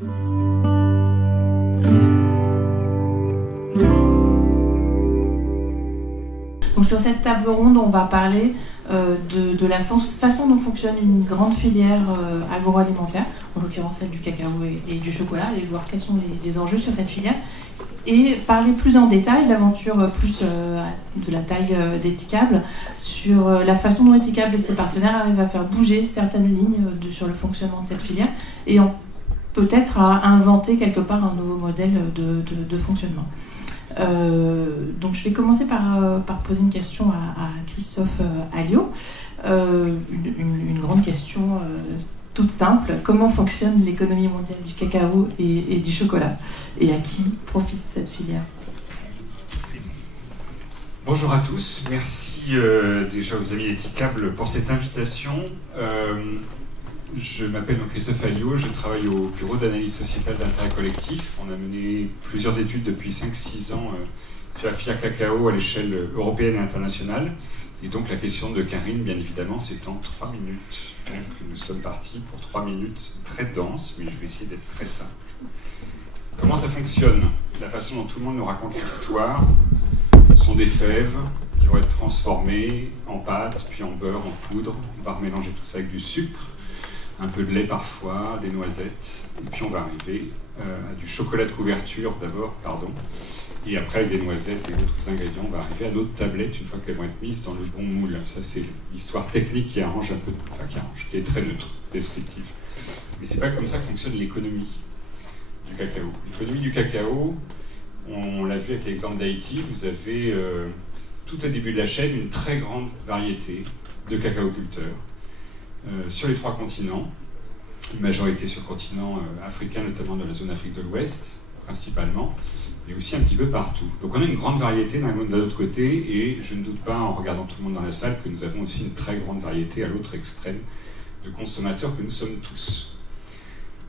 Donc sur cette table ronde, on va parler de la façon dont fonctionne une grande filière agroalimentaire, en l'occurrence celle du cacao et du chocolat, et voir quels sont les enjeux sur cette filière, et parler plus en détail, l'aventure plus de la taille d'Ethicable, sur la façon dont Ethicable et ses partenaires arrivent à faire bouger certaines lignes sur le fonctionnement de cette filière, et peut-être à inventer quelque part un nouveau modèle de fonctionnement. Donc je vais commencer par poser une question à Christophe Alliot, une grande question toute simple. Comment fonctionne l'économie mondiale du cacao et du chocolat, et à qui profite cette filière? Bonjour à tous, merci déjà aux amis Ethicable pour cette invitation. Je m'appelle donc Christophe Alliot, je travaille au bureau d'analyse sociétale d'intérêt collectif. On a mené plusieurs études depuis 5-6 ans sur la filière cacao à l'échelle européenne et internationale. Et donc la question de Karine, bien évidemment, c'est en 3 minutes. Donc nous sommes partis pour 3 minutes très denses, mais je vais essayer d'être très simple. Comment ça fonctionne? La façon dont tout le monde nous raconte l'histoire sont des fèves qui vont être transformées en pâte, puis en beurre, en poudre. On va remélanger tout ça avec du sucre, un peu de lait parfois, des noisettes, et puis on va arriver à du chocolat de couverture d'abord, et après avec des noisettes et d'autres ingrédients, on va arriver à d'autres tablettes une fois qu'elles vont être mises dans le bon moule. Ça c'est l'histoire technique qui arrange un peu, qui est très neutre, descriptive. Mais c'est pas comme ça que fonctionne l'économie du cacao. L'économie du cacao, on l'a vu avec l'exemple d'Haïti, vous avez tout au début de la chaîne une très grande variété de cacaoculteurs. Sur les 3 continents, une majorité sur le continent africain, notamment dans la zone Afrique de l'Ouest, principalement, mais aussi un petit peu partout. Donc on a une grande variété d'un autre côté, et je ne doute pas, en regardant tout le monde dans la salle, que nous avons aussi une très grande variété à l'autre extrême de consommateurs que nous sommes tous.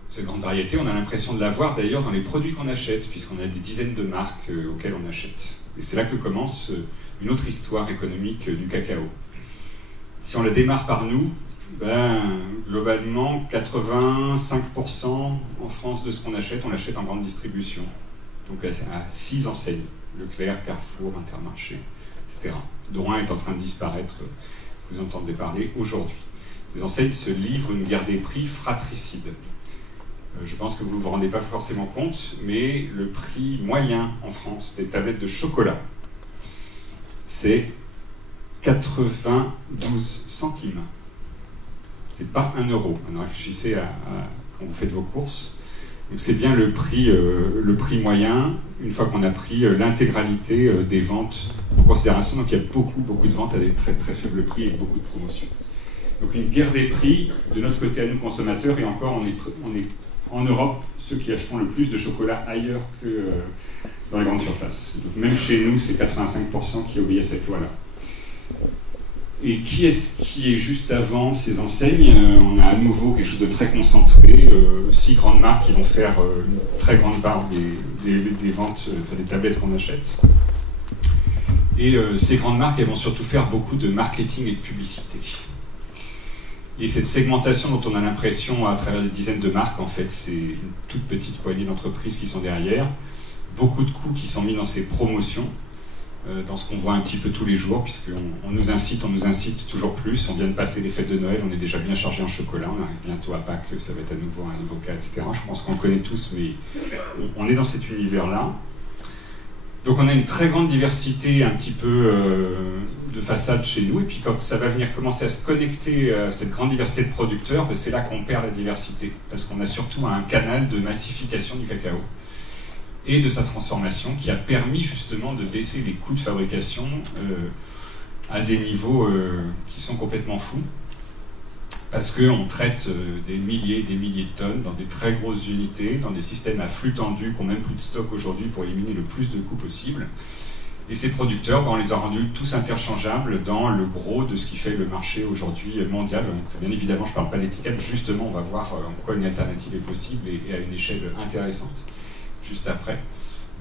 Cette grande variété, on a l'impression de l'avoir d'ailleurs dans les produits qu'on achète, puisqu'on a des dizaines de marques auxquelles on achète. Et c'est là que commence une autre histoire économique du cacao. Si on la démarre par nous, globalement, 85% en France de ce qu'on achète, on l'achète en grande distribution. Donc à 6 enseignes, Leclerc, Carrefour, Intermarché, etc. Dont un est en train de disparaître, vous entendez parler aujourd'hui. Ces enseignes se livrent une guerre des prix fratricide. Je pense que vous ne vous rendez pas forcément compte, mais le prix moyen en France des tablettes de chocolat, c'est 92 centimes. C'est pas 1 euro. Maintenant, réfléchissez quand vous faites vos courses. C'est bien le prix moyen, une fois qu'on a pris l'intégralité des ventes en considération. Donc il y a beaucoup de ventes à des très très faibles prix et beaucoup de promotions. Donc une guerre des prix de notre côté à nous consommateurs, et encore on est en Europe ceux qui achèteront le plus de chocolat ailleurs que dans les grandes surfaces. Donc même chez nous, c'est 85% qui obéissent à cette loi-là. Et qui est-ce qui est juste avant ces enseignes? On a à nouveau quelque chose de très concentré, 6 grandes marques qui vont faire une très grande part des ventes, des tablettes qu'on achète. Et ces grandes marques, elles vont surtout faire beaucoup de marketing et de publicité. Et cette segmentation dont on a l'impression à travers des dizaines de marques, en fait, c'est une toute petite poignée d'entreprises qui sont derrière, beaucoup de coûts qui sont mis dans ces promotions, dans ce qu'on voit un petit peu tous les jours, puisqu'on nous incite toujours plus. On vient de passer les fêtes de Noël, on est déjà bien chargé en chocolat, on arrive bientôt à Pâques, ça va être à nouveau un nouveau cas, etc. Je pense qu'on le connaît tous, mais on est dans cet univers-là. Donc on a une très grande diversité un petit peu de façades chez nous, et puis quand ça va venir commencer à se connecter à cette grande diversité de producteurs, c'est là qu'on perd la diversité, parce qu'on a surtout un canal de massification du cacao et de sa transformation qui a permis justement de baisser les coûts de fabrication à des niveaux qui sont complètement fous, parce qu'on traite des milliers de tonnes dans des très grosses unités, dans des systèmes à flux tendus qui n'ont même plus de stock aujourd'hui pour éliminer le plus de coûts possible. Et ces producteurs, on les a rendus tous interchangeables dans le gros de ce qui fait le marché aujourd'hui mondial. Donc, bien évidemment, je ne parle pas d'étiquette, justement, on va voir en quoi une alternative est possible et à une échelle intéressante juste après.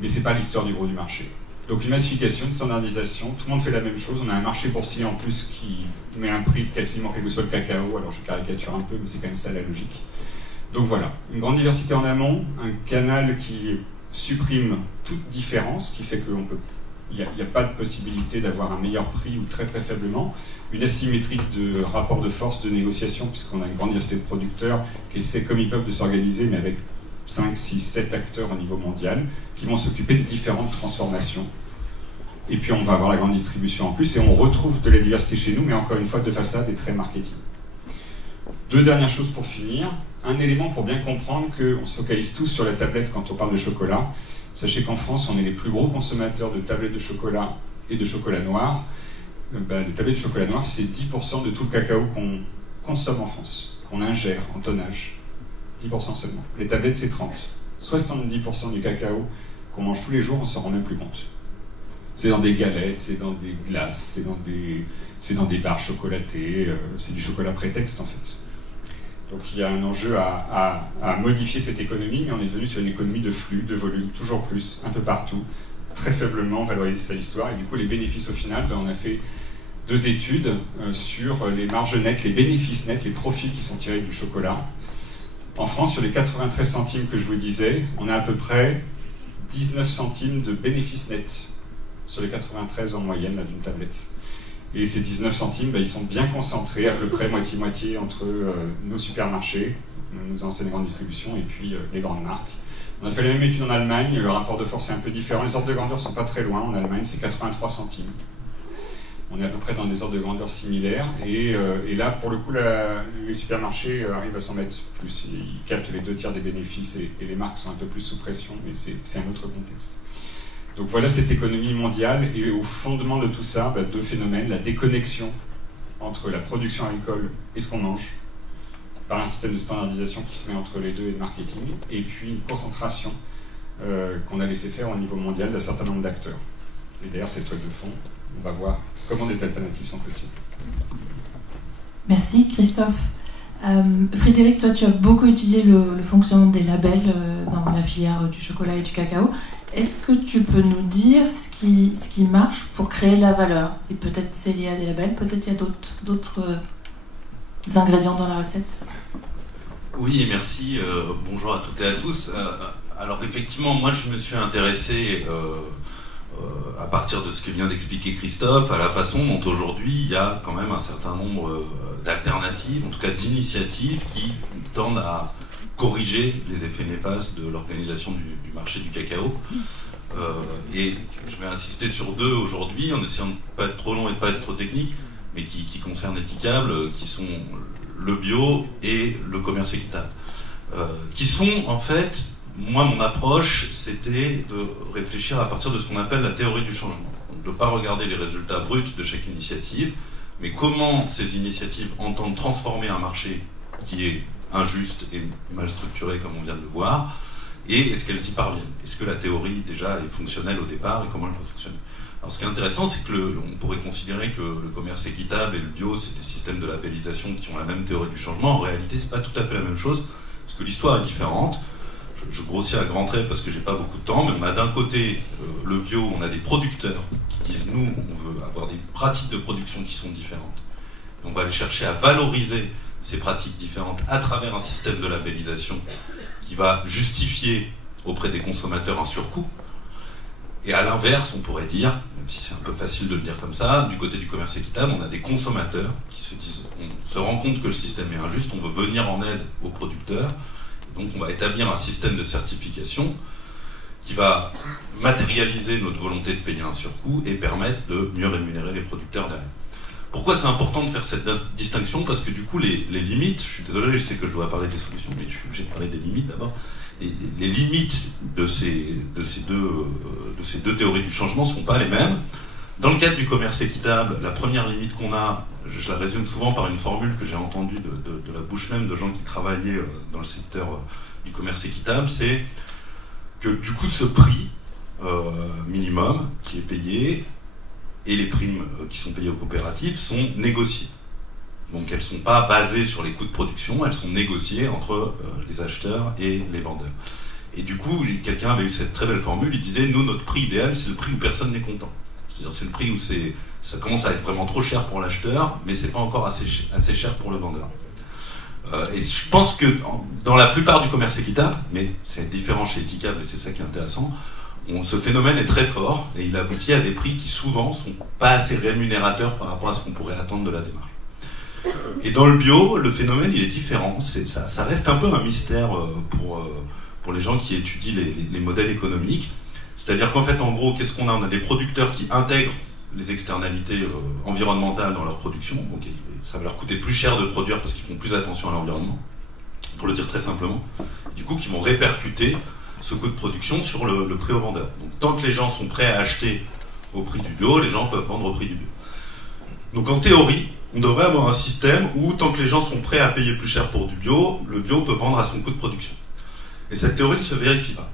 Mais ce n'est pas l'histoire du gros du marché. Donc une massification, une standardisation, tout le monde fait la même chose. On a un marché boursier en plus qui met un prix quasiment quel que soit le cacao. Alors je caricature un peu, mais c'est quand même ça la logique. Donc voilà, une grande diversité en amont, un canal qui supprime toute différence, qui fait qu'il n'y a pas de possibilité d'avoir un meilleur prix ou très très faiblement, une asymétrie de rapport de force de négociation, puisqu'on a une grande diversité de producteurs qui essaient comme ils peuvent de s'organiser, mais avec 5, 6, 7 acteurs au niveau mondial, qui vont s'occuper de différentes transformations. Et puis on va avoir la grande distribution en plus, et on retrouve de la diversité chez nous, mais encore une fois de façade et très marketing. Deux dernières choses pour finir. Un élément pour bien comprendre qu'on se focalise tous sur la tablette quand on parle de chocolat. Sachez qu'en France, on est les plus gros consommateurs de tablettes de chocolat et de chocolat noir. Les tablettes de chocolat noir, c'est 10% de tout le cacao qu'on consomme en France, qu'on ingère en tonnage. 10% seulement. Les tablettes, c'est 30%. 70% du cacao qu'on mange tous les jours, on ne s'en rend même plus compte. C'est dans des galettes, c'est dans des glaces, c'est dans des barres chocolatées, c'est du chocolat prétexte en fait. Donc il y a un enjeu à modifier cette économie, mais on est venu sur une économie de flux, de volume, toujours plus, un peu partout, très faiblement valoriser sa histoire. Et du coup, les bénéfices au final, on a fait 2 études sur les marges nettes, les bénéfices nets, les profits qui sont tirés du chocolat. En France, sur les 93 centimes que je vous disais, on a à peu près 19 centimes de bénéfices nets sur les 93 en moyenne d'une tablette. Et ces 19 centimes, ils sont bien concentrés, à peu près moitié-moitié entre nos supermarchés, nos enseignes de grande distribution, et puis les grandes marques. On a fait la même étude en Allemagne, le rapport de force est un peu différent. Les ordres de grandeur ne sont pas très loin. En Allemagne, c'est 83 centimes. On est à peu près dans des ordres de grandeur similaires. Et là, pour le coup, les supermarchés arrivent à s'en mettre plus. Ils captent les 2/3 des bénéfices et les marques sont un peu plus sous pression, mais c'est un autre contexte. Donc voilà cette économie mondiale, et au fondement de tout ça, 2 phénomènes, la déconnexion entre la production agricole et ce qu'on mange, par un système de standardisation qui se met entre les deux et de marketing, et puis une concentration qu'on a laissé faire au niveau mondial d'un certain nombre d'acteurs. Et d'ailleurs, cette toile de fond, on va voir comment des alternatives sont possibles. Merci Christophe. Frédéric, toi tu as beaucoup étudié le fonctionnement des labels dans la filière du chocolat et du cacao. Est-ce que tu peux nous dire ce qui marche pour créer de la valeur? Et peut-être c'est lié à des labels, peut-être il y a d'autres ingrédients dans la recette. Oui, merci. Bonjour à toutes et à tous. Alors effectivement, moi je me suis intéressé à partir de ce que vient d'expliquer Christophe, à la façon dont aujourd'hui il y a quand même un certain nombre d'alternatives, en tout cas d'initiatives qui tendent à corriger les effets néfastes de l'organisation du marché du cacao. Et je vais insister sur 2 aujourd'hui, en essayant de ne pas être trop long et de ne pas être trop technique, mais qui concernent Etikable, qui sont le bio et le commerce équitable. Qui sont en fait, moi mon approche, c'était de réfléchir à partir de ce qu'on appelle la théorie du changement. Donc de ne pas regarder les résultats bruts de chaque initiative, mais comment ces initiatives entendent transformer un marché qui est injuste et mal structuré comme on vient de le voir, et est-ce qu'elles y parviennent? Est-ce que la théorie déjà est fonctionnelle au départ et comment elle peut fonctionner? Alors ce qui est intéressant, c'est que on pourrait considérer que le commerce équitable et le bio, c'est des systèmes de labellisation qui ont la même théorie du changement. En réalité, c'est pas tout à fait la même chose, parce que l'histoire est différente. Je grossis à grands traits parce que j'ai pas beaucoup de temps, mais on a d'un côté le bio, on a des producteurs qui disent nous, on veut avoir des pratiques de production qui sont différentes. Et on va aller chercher à valoriser ces pratiques différentes à travers un système de labellisation qui va justifier auprès des consommateurs un surcoût. Et à l'inverse, on pourrait dire, même si c'est un peu facile de le dire comme ça, du côté du commerce équitable, on a des consommateurs qui se disent, on se rend compte que le système est injuste, on veut venir en aide aux producteurs, donc on va établir un système de certification qui va matérialiser notre volonté de payer un surcoût et permettre de mieux rémunérer les producteurs derrière. Pourquoi c'est important de faire cette distinction? Parce que du coup, les limites, je suis désolé, je sais que je dois parler des solutions, mais je suis obligé de parler des limites d'abord. Les limites de ces deux théories du changement ne sont pas les mêmes. Dans le cadre du commerce équitable, la première limite qu'on a, je la résume souvent par une formule que j'ai entendue de la bouche même de gens qui travaillaient dans le secteur du commerce équitable, c'est que du coup ce prix minimum qui est payé et les primes qui sont payées aux coopératives sont négociées. Donc elles ne sont pas basées sur les coûts de production, elles sont négociées entre les acheteurs et les vendeurs. Et du coup, quelqu'un avait eu cette très belle formule, il disait, nous, notre prix idéal, c'est le prix où personne n'est content. C'est-à-dire c'est le prix où ça commence à être vraiment trop cher pour l'acheteur, mais c'est pas encore assez cher pour le vendeur. Et je pense que dans la plupart du commerce équitable, mais c'est différent chez Équitable et c'est ça qui est intéressant, ce phénomène est très fort et il aboutit à des prix qui souvent sont pas assez rémunérateurs par rapport à ce qu'on pourrait attendre de la démarche. Et dans le bio, le phénomène il est différent. Ça reste un peu un mystère pour les gens qui étudient les modèles économiques. C'est-à-dire qu'en fait, en gros, qu'est-ce qu'on a? On a des producteurs qui intègrent les externalités environnementales dans leur production. Donc, ça va leur coûter plus cher de produire parce qu'ils font plus attention à l'environnement, pour le dire très simplement. Du coup, qui vont répercuter ce coût de production sur le prix au vendeur. Donc, tant que les gens sont prêts à acheter au prix du bio, les gens peuvent vendre au prix du bio. Donc, en théorie, on devrait avoir un système où, tant que les gens sont prêts à payer plus cher pour du bio, le bio peut vendre à son coût de production. Et cette théorie ne se vérifie pas.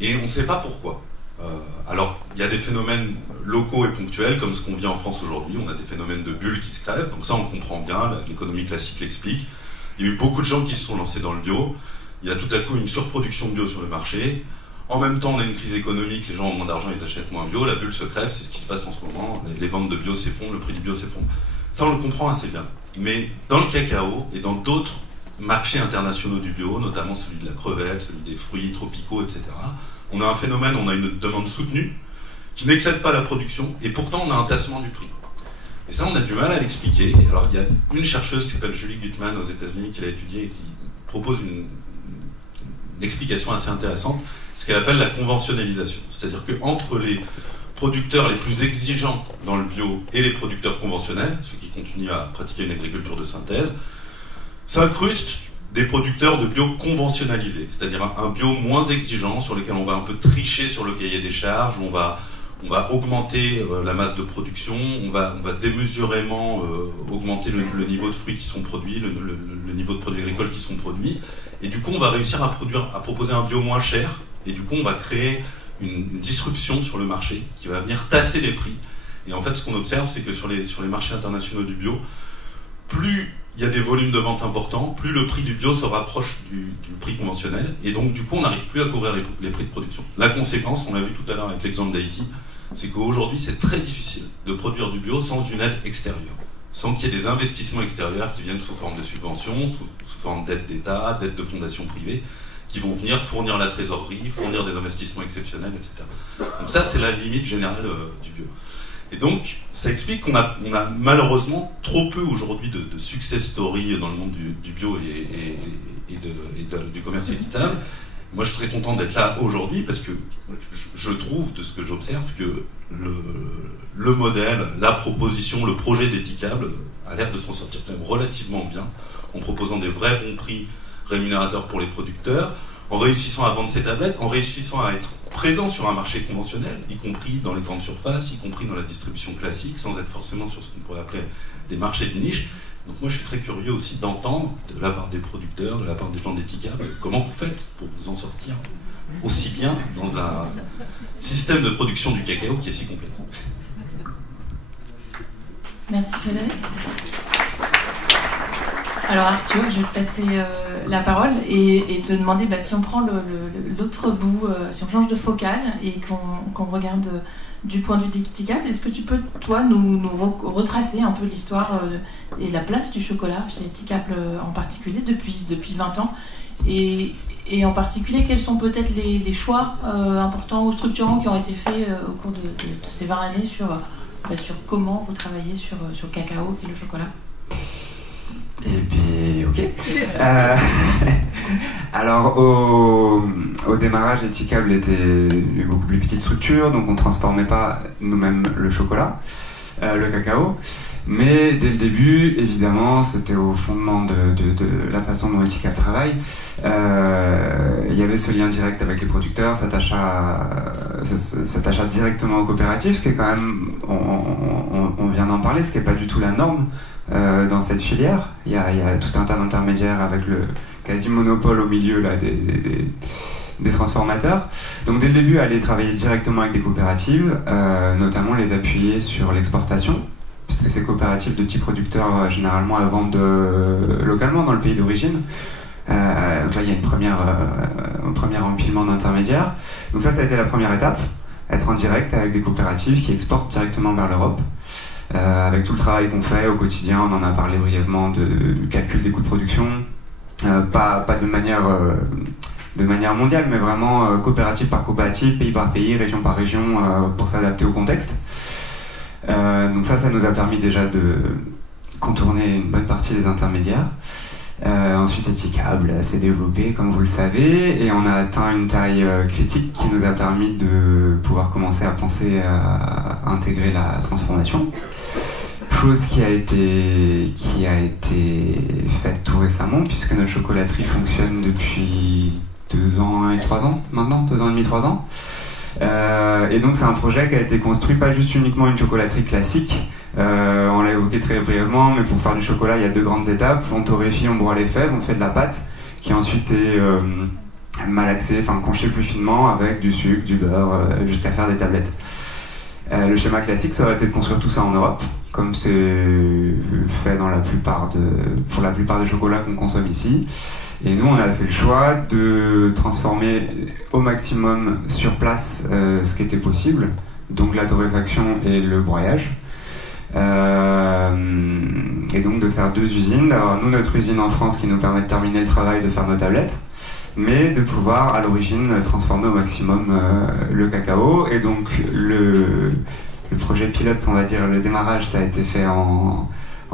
Et on ne sait pas pourquoi. Alors, il y a des phénomènes locaux et ponctuels, comme ce qu'on vit en France aujourd'hui. On a des phénomènes de bulles qui se crèvent, donc ça on comprend bien, l'économie classique l'explique. Il y a eu beaucoup de gens qui se sont lancés dans le bio. Il y a tout à coup une surproduction de bio sur le marché. En même temps, on a une crise économique, les gens ont moins d'argent, ils achètent moins bio, la bulle se crève, c'est ce qui se passe en ce moment. Les ventes de bio s'effondrent, le prix du bio s'effondre. Ça, on le comprend assez bien. Mais dans le cacao et dans d'autres marchés internationaux du bio, notamment celui de la crevette, celui des fruits tropicaux, etc., on a un phénomène, on a une demande soutenue qui n'excède pas la production, et pourtant on a un tassement du prix. Et ça, on a du mal à l'expliquer. Alors, il y a une chercheuse qui s'appelle Julie Gutmann aux États-Unis qui l'a étudié et qui propose une explication assez intéressante, ce qu'elle appelle la conventionnalisation. C'est-à-dire qu'entre les producteurs les plus exigeants dans le bio et les producteurs conventionnels, ceux qui continuent à pratiquer une agriculture de synthèse, s'incrustent des producteurs de bio conventionnalisés, c'est-à-dire un bio moins exigeant, sur lequel on va un peu tricher sur le cahier des charges, on va augmenter la masse de production, on va démesurément augmenter le niveau de fruits qui sont produits, le niveau de produits agricoles qui sont produits, et du coup on va réussir à proposer un bio moins cher, et du coup on va créer une disruption sur le marché qui va venir tasser les prix. Et en fait ce qu'on observe, c'est que sur les marchés internationaux du bio, plus il y a des volumes de vente importants, plus le prix du bio se rapproche du prix conventionnel, et donc du coup on n'arrive plus à couvrir les prix de production. La conséquence, on l'a vu tout à l'heure avec l'exemple d'Haïti, c'est qu'aujourd'hui c'est très difficile de produire du bio sans une aide extérieure, sans qu'il y ait des investissements extérieurs qui viennent sous forme de subventions, sous forme d'aide d'État, d'aide de fondations privées, qui vont venir fournir la trésorerie, fournir des investissements exceptionnels, etc. Donc ça c'est la limite générale du bio. Et donc, ça explique qu'on a malheureusement trop peu aujourd'hui de success story dans le monde du bio et du commerce équitable. Moi, je suis très content d'être là aujourd'hui parce que je trouve, de ce que j'observe, que le modèle, la proposition, le projet d'Équitable a l'air de s'en sortir quand même relativement bien, en proposant des vrais bons prix rémunérateurs pour les producteurs, en réussissant à vendre ses tablettes, en réussissant à être présent sur un marché conventionnel, y compris dans les grandes surfaces, y compris dans la distribution classique, sans être forcément sur ce qu'on pourrait appeler des marchés de niche. Donc moi je suis très curieux aussi d'entendre, de la part des producteurs, de la part des gens d'Équitable, comment vous faites pour vous en sortir aussi bien dans un système de production du cacao qui est si complexe. Merci Frédéric. Alors Arthur, je vais te passer la parole et te demander si on prend l'autre bout, si on change de focale et qu'on regarde du point de vue d'Équitable, est-ce que tu peux, toi, nous retracer un peu l'histoire et la place du chocolat chez Équitable en particulier depuis 20 ans et en particulier, quels sont peut-être les choix importants ou structurants qui ont été faits au cours de ces 20 années sur comment vous travaillez sur le cacao et le chocolat? Eh bien, ok. Alors, au démarrage, Équitable était une beaucoup plus petite structure, donc on ne transformait pas nous-mêmes le chocolat, le cacao. Mais dès le début, évidemment, c'était au fondement de la façon dont Équitable travaille. Il y avait ce lien direct avec les producteurs, cet achat directement aux coopératives, ce qui est quand même, on vient d'en parler, ce qui n'est pas du tout la norme. Dans cette filière, il y a tout un tas d'intermédiaires avec le quasi-monopole au milieu là, des transformateurs. Donc dès le début, aller travailler directement avec des coopératives, notamment les appuyer sur l'exportation, puisque ces coopératives de petits producteurs, généralement, elles vendent localement dans le pays d'origine. Donc là, il y a un premier empilement d'intermédiaires. Donc ça a été la première étape, être en direct avec des coopératives qui exportent directement vers l'Europe. Avec tout le travail qu'on fait au quotidien, on en a parlé brièvement du calcul des coûts de production, pas de manière mondiale, mais vraiment coopérative par coopérative, pays par pays, région par région, pour s'adapter au contexte. Donc ça nous a permis déjà de contourner une bonne partie des intermédiaires. Ensuite, Etikable s'est développé, comme vous le savez, et on a atteint une taille critique qui nous a permis de pouvoir commencer à penser à intégrer la transformation. Chose qui a été faite tout récemment, puisque notre chocolaterie fonctionne depuis 2 ans et 3 ans maintenant, 2 ans et demi, 3 ans. Et donc c'est un projet qui a été construit pas juste uniquement une chocolaterie classique, on l'a évoqué très brièvement, mais pour faire du chocolat il y a 2 grandes étapes. On torréfie, on broie les fèves, on fait de la pâte qui ensuite est malaxée, enfin conchée plus finement avec du sucre, du beurre, jusqu'à faire des tablettes. Le schéma classique, ça aurait été de construire tout ça en Europe, comme c'est fait pour la plupart des chocolats qu'on consomme ici. Et nous, on a fait le choix de transformer au maximum sur place ce qui était possible, donc la torréfaction et le broyage. Et donc de faire 2 usines, d'avoir nous notre usine en France qui nous permet de terminer le travail, de faire nos tablettes, mais de pouvoir à l'origine transformer au maximum le cacao. Et donc le projet pilote, on va dire, le démarrage, ça a été fait en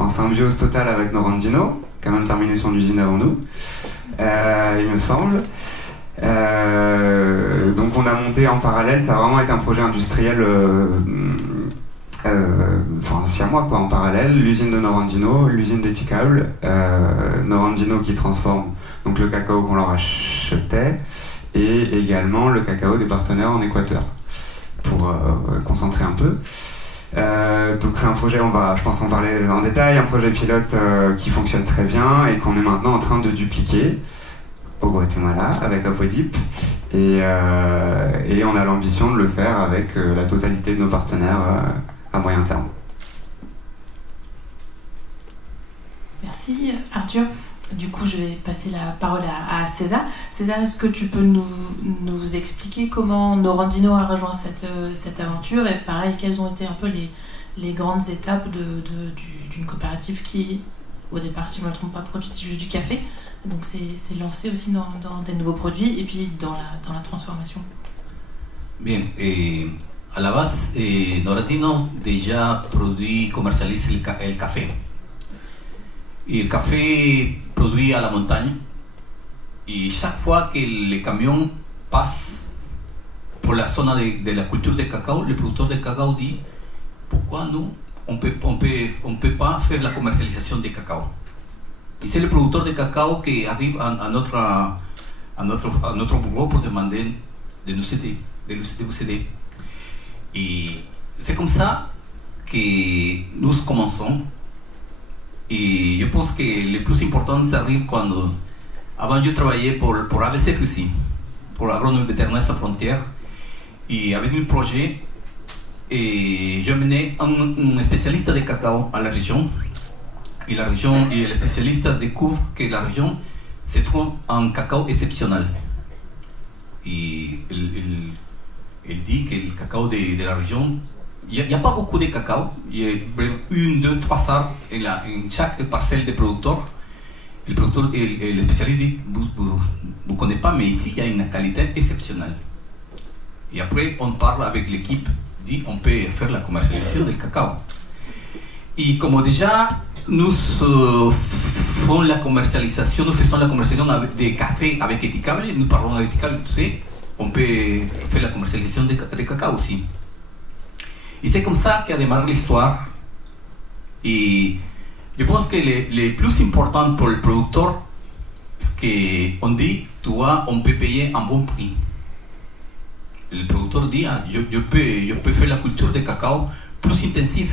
symbiose totale avec Norandino, qui a même terminé son usine avant nous, il me semble. Donc on a monté en parallèle, ça a vraiment été un projet industriel siamois quoi, en parallèle, l'usine de Norandino, l'usine d'Etikable, Norandino qui transforme donc le cacao qu'on leur achetait, et également le cacao des partenaires en Équateur, pour concentrer un peu. Donc c'est un projet, je pense en parler en détail, un projet pilote qui fonctionne très bien et qu'on est maintenant en train de dupliquer au Guatemala avec Apodip, et on a l'ambition de le faire avec la totalité de nos partenaires à moyen terme. Merci Arthur. Du coup, je vais passer la parole à César. César, est-ce que tu peux nous expliquer comment Norandino a rejoint cette aventure, et pareil, quelles ont été un peu les grandes étapes d'une coopérative qui, au départ, si je ne me trompe pas, produit juste du café, donc c'est lancé aussi dans des nouveaux produits et puis dans la transformation. Bien, à la base, Norandino déjà produit, commercialise el café. Y el café produit à la montagne, et chaque fois que les camions passent pour la zone de la culture de cacao, le producteur de cacao dit pourquoi nous on peut pas faire la commercialisation de cacao. Et c'est le producteur de cacao qui arrive à notre bureau pour demander de nous aider. Et c'est comme ça que nous commençons. Et je pense que le plus important, ça arrive quand... Avant, je travaillais pour AVCF aussi, pour l'Agronome Vétérinaire Sans Frontières. Et avec un projet, et je menais un spécialiste de cacao à la région. Et le spécialiste découvre que la région se trouve un cacao exceptionnel. Et il dit que le cacao de la région... Il n'y a pas beaucoup de cacao, il y a 1, 2, 3 arbres en chaque parcelle de producteurs. Le spécialiste dit, vous ne connaissez pas, mais ici il y a une qualité exceptionnelle. Et après on parle avec l'équipe, dit on peut faire la commercialisation du cacao. Et comme déjà nous faisons la commercialisation des cafés avec Etikable, nous parlons avec Etikable, tu sais, on peut faire la commercialisation de cacao aussi. Et c'est comme ça qu'a démarré l'histoire. Et je pense que le plus important pour le producteur, c'est qu'on dit, on peut payer un bon prix. Le producteur dit, je peux faire la culture de cacao plus intensive.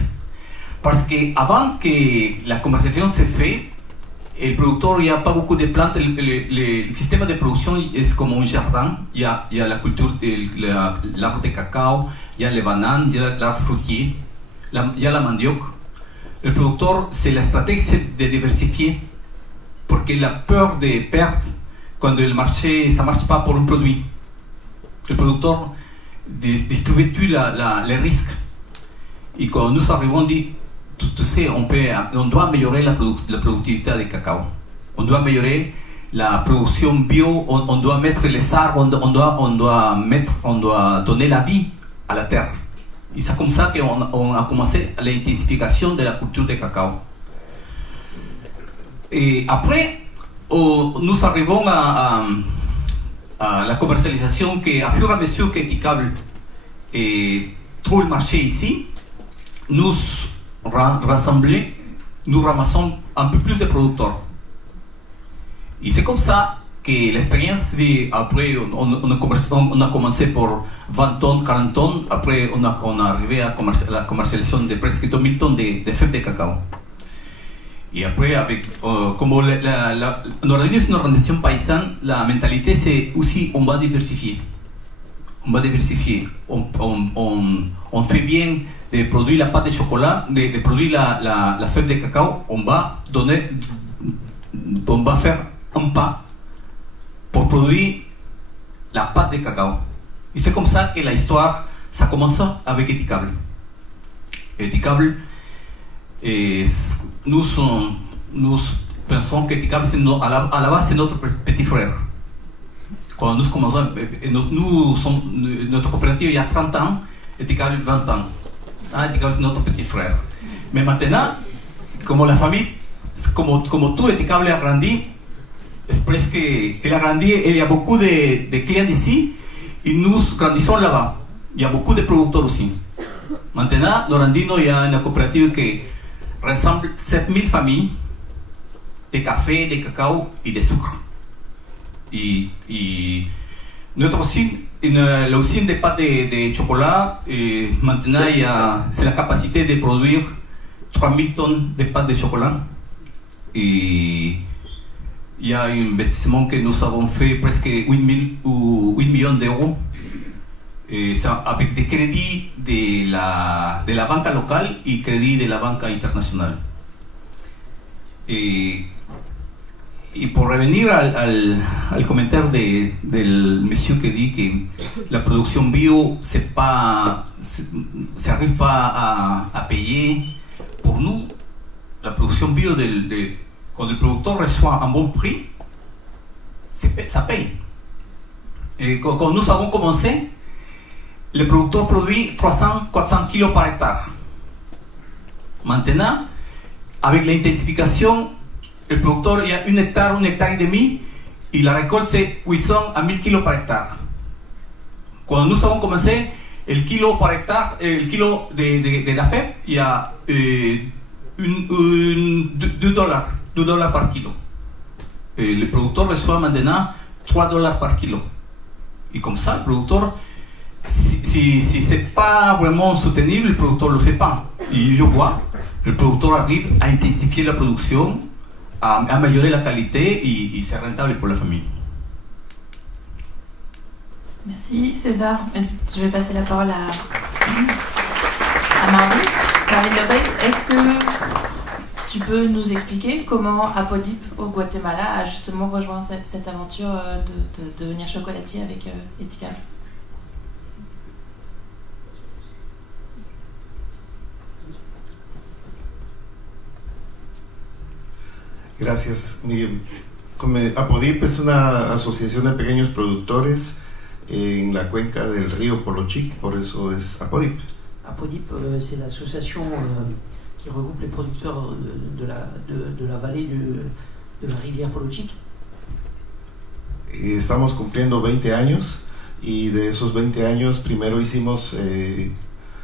Parce qu'avant que la commercialisation se fait, le producteur, il n'y a pas beaucoup de plantes. Le système de production est comme un jardin. Il y a la culture, l'arbre de cacao, il y a les bananes, il y a l'arbre fruitier, il y a la mandioque. Le producteur, c'est la stratégie, c'est de diversifier. Parce que la peur de perdre quand le marché, ça ne marche pas pour un produit. Le producteur distribue tous les risques. Et quand nous arrivons, on dit, tu sais, on doit améliorer la productivité du cacao. On doit améliorer la production bio, on doit mettre les arbres, on doit donner la vie à la terre. Et c'est comme ça qu'on a commencé l'intensification de la culture de cacao. Et après, nous arrivons à la commercialisation qui, à fur et à mesure que Eticable trouve le marché ici, nous ramassons un peu plus de producteurs. Et c'est comme ça que l'expérience, après on a commencé pour 20 tonnes, 40 tonnes, après on a arrivé à la commercialisation de presque 2000 tonnes de fèves de cacao. Et après, comme Norandino est une organisation paysanne, la mentalité c'est aussi on va diversifier. On va diversifier. On fait bien de produire la pâte de chocolat, de produire la fève de cacao, on va faire un pas pour produire la pâte de cacao. Et c'est comme ça que l'histoire, ça commence avec Eticable. Eticable, nous pensons qu'Eticable, à la base, c'est notre petit frère. Quand nous commençons, notre coopérative il y a 30 ans, Eticable 20 ans. Eticable, c'est notre petit frère. Mais maintenant, comme la famille, comme tout Eticable a grandi, c'est presque, elle a grandi et il y a beaucoup de clients ici, et nous grandissons là-bas. Il y a beaucoup de producteurs aussi. Maintenant, Norandino, il y a une coopérative qui rassemble 7000 familles de café, de cacao et de sucre. Et notre usine, l'usine de pâte de chocolat, maintenant, c'est la capacité de produire 3000 tonnes de pâte de chocolat. Et il y a un investissement que nous avons fait presque 8 millions d'euros. Avec des crédits de la banque locale et crédits de la banque internationale. Et pour revenir al commentaire del monsieur qui dit que la production bio, ça n'arrive pas à payer. Pour nous, la production bio, quand le producteur reçoit un bon prix, ça paye. Et quand nous avons commencé, le producteur produit 300-400 kilos par hectare. Maintenant, avec l'intensification, le producteur il y a 1 hectare et demi, et la récolte c'est 800 à 1000 kilos par hectare. Quand nous avons commencé, le kilo par hectare, le kilo de la fève, il y a $2 par kilo. Et le producteur reçoit maintenant $3 par kilo. Et comme ça, le producteur, si ce n'est pas vraiment soutenable, le producteur ne le fait pas. Et je vois, le producteur arrive à intensifier la production, à améliorer la qualité et c'est rentable pour la famille. Merci César. Je vais passer la parole à Marine Lopez. Est-ce que tu peux nous expliquer comment Apodip au Guatemala a justement rejoint cette aventure de devenir chocolatier avec Eticable? Gracias. Apodip es una asociación de pequeños productores en la cuenca del río Polochic, por eso es Apodip. Apodip, c'est l'association qui regroupe les producteurs de la vallée de la rivière Polochic. Estamos cumpliendo 20 años y de esos 20 años primero hicimos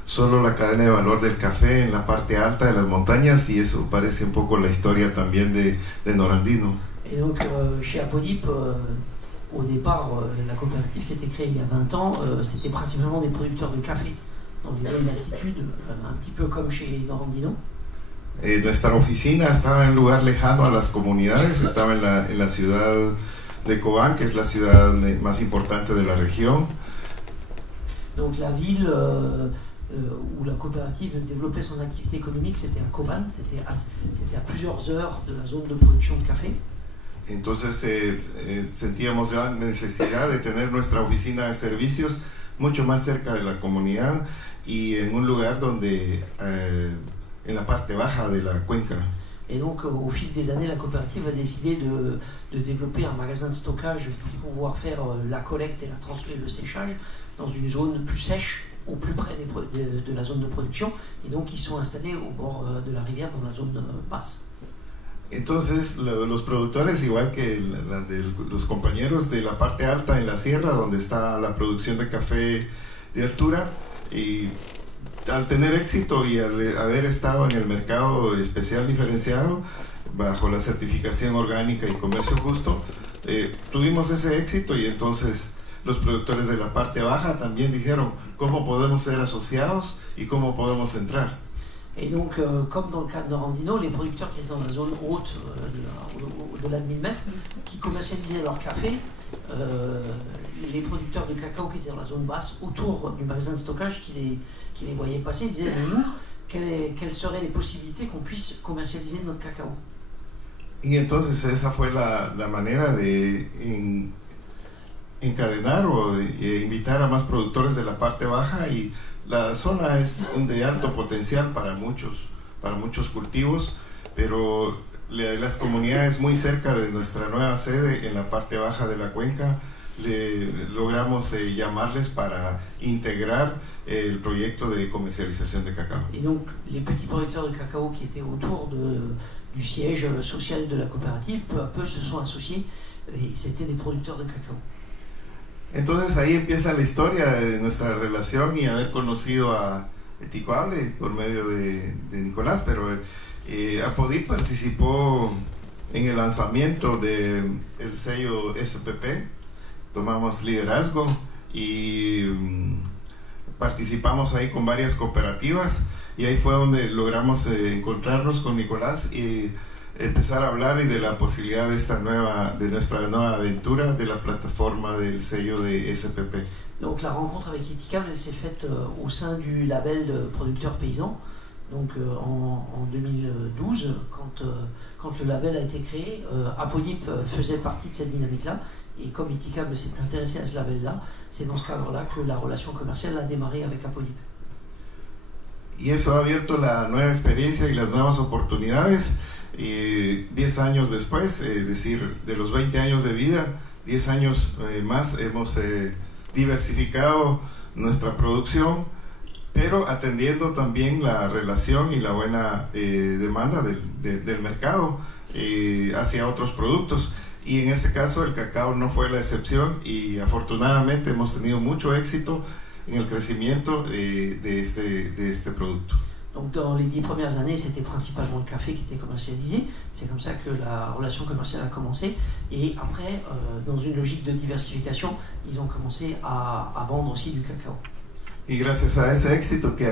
solo la cadena de valor del café en la parte alta de las montañas y eso parece un poco la historia también de Norandino. Et donc chez Apodip, au départ, la coopérative qui a été créée il y a 20 ans, c'était principalement des producteurs de café dans les zones d'altitude, un petit peu comme chez Norandino. Nuestra oficina estaba en un lugar lejano a las comunidades, estaba en la ciudad de Cobán, que es la ciudad más importante de la región. Donc la ville où la coopérative développait son activité économique, c'était à Cobán, c'était à plusieurs heures de la zone de production de café. Entonces sentíamos la necesidad de tener nuestra oficina de servicios mucho más cerca de la comunidad y en un lugar donde en la parte baja de la cuenca. Et donc, au fil des années, la coopérative a décidé de développer un magasin de stockage pour pouvoir faire la collecte et le séchage dans une zone plus sèche, au plus près de la zone de production. Et donc, ils sont installés au bord de la rivière, dans la zone basse. Entonces, los productores, igual que los compañeros de la parte alta en la sierra, donde está la producción de café de altura, y al tener éxito y al haber estado en el mercado especial diferenciado bajo la certificación orgánica y comercio justo, tuvimos ese éxito, y entonces los productores de la parte baja también dijeron cómo podemos ser asociados y cómo podemos entrar. Et donc, comme dans le cas de Norandino, les producteurs qui étaient dans la zone haute, au-delà de 1000 mètres, qui commercialisaient leur café, les producteurs de cacao qui étaient dans la zone basse, autour du magasin de stockage, qui les voyaient passer, disaient, mais nous, quelles seraient les possibilités qu'on puisse commercialiser notre cacao? Y entonces esa fue la manera de encadenar o de invitar a más productores de la parte baja, y la zona es de alto potencial para muchos cultivos, pero las comunidades muy cerca de nuestra nueva sede en la parte baja de la cuenca logramos llamarles para integrar el proyecto de comercialización de cacao. Et donc les petits producteurs de cacao qui étaient autour du siège social de la coopérative, peu à peu se sont associés, et c'était des producteurs de cacao. Entonces ahí empieza la historia de nuestra relación y haber conocido a Etiquable por medio de Nicolás, pero Apodip participó en el lanzamiento del sello SPP, tomamos liderazgo y participamos ahí con varias cooperativas, y ahí fue donde logramos encontrarnos con Nicolás y empezar a hablar y de la posibilidad de nuestra nueva aventura de la plataforma del sello de SPP. Donc la rencontre avec Etikable, elle s'est faite au sein du label de producteurs paysans. Donc en 2012, quand le label a été créé, Apodip faisait partie de cette dynamique-là. Et comme Etikable s'est intéressé à ce label-là, c'est dans ce cadre-là que la relation commerciale a démarré avec Apodip. Y eso ha abierto la nueva experiencia y las nuevas oportunidades. Y 10 años después, es decir, de los 20 años de vida, 10 años más hemos diversificado nuestra producción, pero atendiendo también la relación y la buena demanda del mercado hacia otros productos. Y en ese caso el cacao no fue la excepción, y afortunadamente hemos tenido mucho éxito en el crecimiento de este producto. Donc dans les 10 premières années, c'était principalement le café qui était commercialisé. C'est comme ça que la relation commerciale a commencé. Et après, dans une logique de diversification, ils ont commencé à vendre aussi du cacao. Y gracias a ese éxito que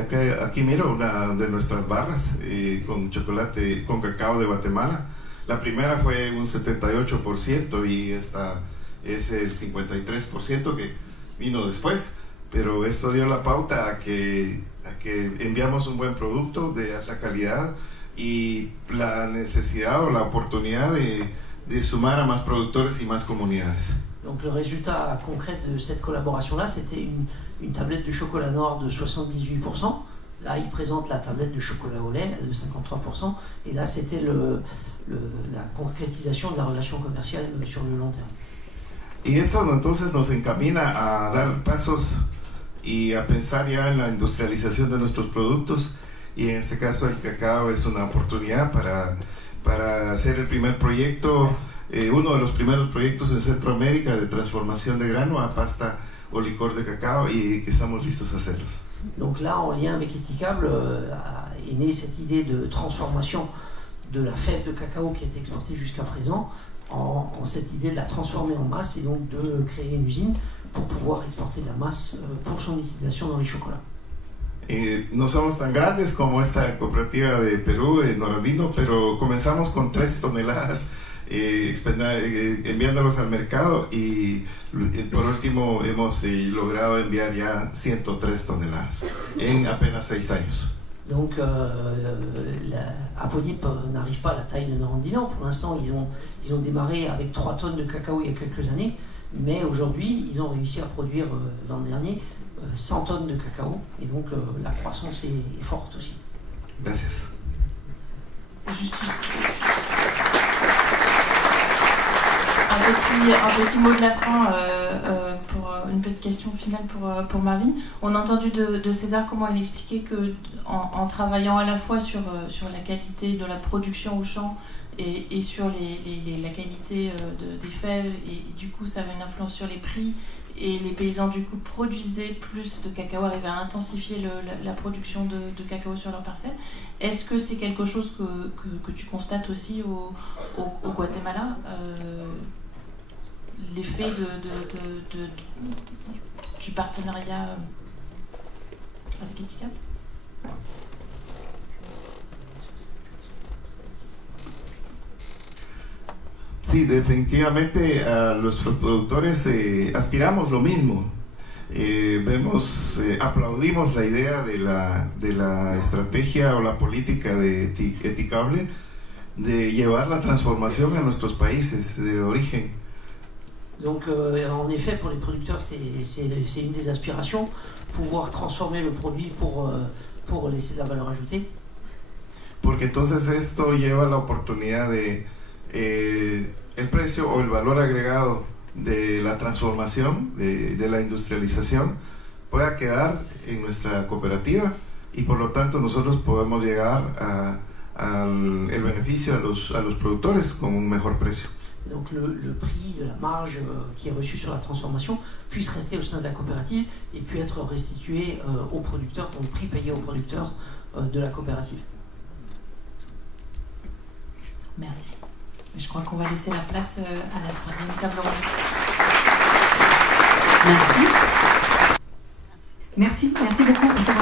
aquí miro una de nuestras barras con chocolate, con cacao de Guatemala. La primera fue un 78% y esta es el 53% que vino después. Pero esto dio la pauta a que enviamos un buen producto de alta calidad, y la necesidad o la oportunidad de sumar a más productores y más comunidades. Donc le résultat concret de cette collaboration-là, c'était une tablette de chocolat noir de 78%. Là, il présente la tablette de chocolat au lait de 53%. Et là, c'était la concrétisation de la relation commerciale sur le long terme. Y esto entonces nos encamina a dar pasos y a pensar ya en la industrialización de nuestros productos, y en este caso el cacao es una oportunidad para hacer el primer proyecto, uno de los primeros proyectos en Centroamérica de transformación de grano a pasta o licor de cacao, y que estamos listos a hacerlos. Donc là, en lien avec Etikable, est née cette idée de transformation de la fève de cacao qui est exportée jusqu'à présent en cette idée de la transformer en masse, et donc de créer une usine pour pouvoir exporter la masse pour son utilisation dans les chocolats. No somos tan grandes como esta cooperativa de Perú, Norandino, pero comenzamos con 3 toneladas enviándolos al mercado, y por último hemos logrado enviar ya 103 toneladas en apenas 6 años. Donc Apodip n'arrive pas à la taille de Norandino. Pour l'instant, ils ont démarré avec 3 tonnes de cacao il y a quelques années, mais aujourd'hui, ils ont réussi à produire l'an dernier 100 tonnes de cacao, et donc la croissance est forte aussi. Gracias. juste un petit mot de la fin pour une petite question finale pour Marie. On a entendu de César comment elle expliquait que en travaillant à la fois sur la qualité de la production au champ et sur la qualité des fèves, et du coup ça avait une influence sur les prix, et les paysans du coup produisaient plus de cacao, arrivaient à intensifier la production de cacao sur leurs parcelles. Est-ce que c'est quelque chose que tu constates aussi au Guatemala, l'effet du partenariat avec Etica? Sí, definitivamente los productores aspiramos lo mismo. Aplaudimos la idea de la estrategia o la política de Eticable de llevar la transformación a nuestros países de origen. Donc en effet, pour les producteurs, c'est une des aspirations, pouvoir transformer le produit pour laisser de la valeur ajoutée. Porque entonces esto lleva la oportunidad de el precio o el valor agregado de la transformación, de la industrialización, pueda quedar en nuestra cooperativa, y por lo tanto nosotros podemos llegar al beneficio a los productores con un mejor precio. Donc le prix de la marge qui est reçu sur la transformation puisse rester au sein de la coopérative et puis être restitué aux producteurs, donc prix payé aux producteurs de la coopérative. Merci. Je crois qu'on va laisser la place à la troisième table ronde. Merci beaucoup pour cette